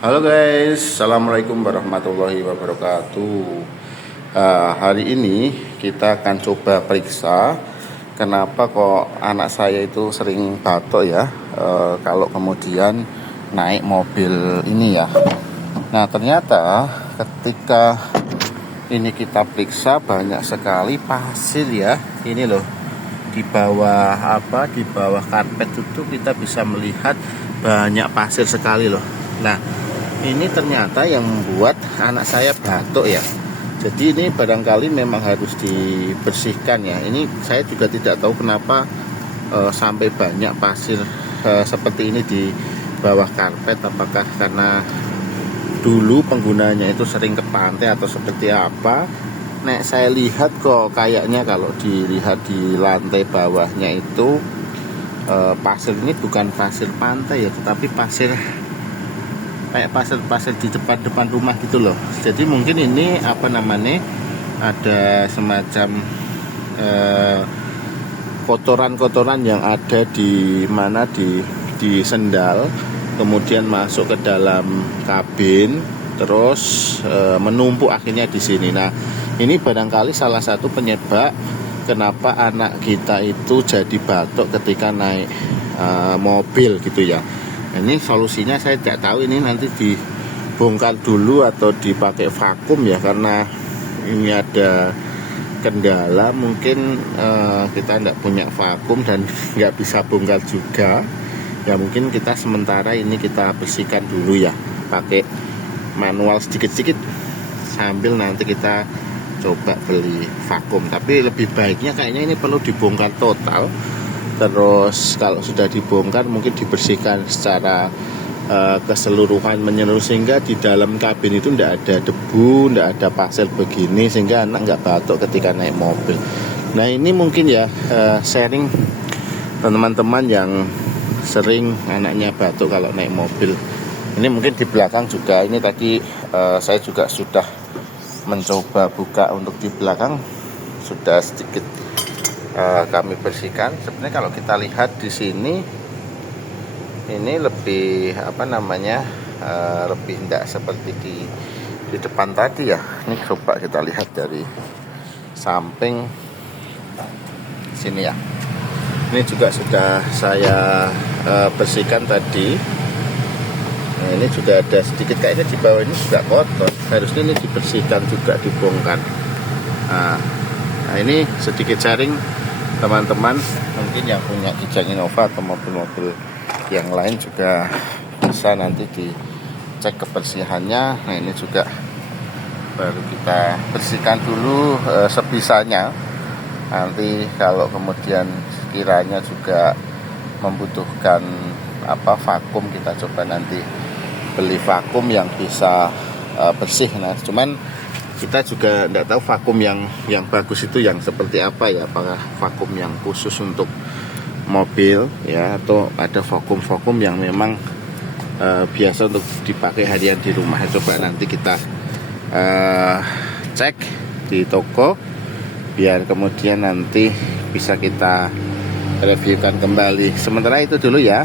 Halo guys, Assalamualaikum warahmatullahi wabarakatuh. Hari ini kita akan coba periksa kenapa kok anak saya itu sering batuk ya, kalau kemudian naik mobil ini ya. Nah ternyata ketika ini kita periksa banyak sekali pasir ya. Ini loh, di bawah di bawah karpet itu kita bisa melihat banyak pasir sekali loh. Nah ini ternyata yang membuat anak saya batuk ya. Jadi ini barangkali memang harus dibersihkan ya. Ini saya juga tidak tahu kenapa sampai banyak pasir seperti ini di bawah karpet. Apakah karena dulu penggunanya itu sering ke pantai atau seperti apa? Nek saya lihat kok kayaknya kalau dilihat di lantai bawahnya itu pasir ini bukan pasir pantai ya, tetapi pasir kayak pasir-pasir di depan rumah gitu loh. Jadi mungkin ini ada semacam kotoran-kotoran yang ada di sendal, kemudian masuk ke dalam kabin, terus menumpuk akhirnya di sini. Nah ini barangkali salah satu penyebab kenapa anak kita itu jadi batuk ketika naik mobil gitu ya. Ini solusinya saya tidak tahu, ini nanti dibongkar dulu atau dipakai vakum ya, karena ini ada kendala mungkin kita tidak punya vakum dan nggak bisa bongkar juga ya. Mungkin kita sementara ini kita bersihkan dulu ya pakai manual sedikit-sedikit sambil nanti kita coba beli vakum. Tapi lebih baiknya kayaknya ini perlu dibongkar total. Terus kalau sudah dibongkar mungkin dibersihkan secara keseluruhan menyeluruh, sehingga di dalam kabin itu tidak ada debu, tidak ada pasir begini, sehingga anak nggak batuk ketika naik mobil. Nah ini mungkin ya sharing teman-teman yang sering anaknya batuk kalau naik mobil. Ini mungkin di belakang juga, ini tadi saya juga sudah mencoba buka untuk di belakang, sudah sedikit kami bersihkan. Sebenarnya kalau kita lihat di sini ini lebih lebih tidak seperti di depan tadi ya. Ini coba kita lihat dari samping sini ya. Ini juga sudah saya bersihkan tadi. Nah, ini juga ada sedikit kayaknya di bawah ini juga kotor. Harusnya ini dibersihkan juga, dibongkar. Nah ini sedikit sharing teman-teman, mungkin yang punya Kijang Innova atau mobil-mobil yang lain juga bisa nanti dicek kebersihannya. Nah ini juga baru kita bersihkan dulu sebisanya. Nanti kalau kemudian sekiranya juga membutuhkan vakum, kita coba nanti beli vakum yang bisa bersih. Nah cuman kita juga tidak tahu vakum yang bagus itu yang seperti apa ya, apakah vakum yang khusus untuk mobil ya, atau ada vakum yang memang biasa untuk dipakai harian di rumah. Coba nanti kita cek di toko biar kemudian nanti bisa kita reviewkan kembali. Sementara itu dulu ya.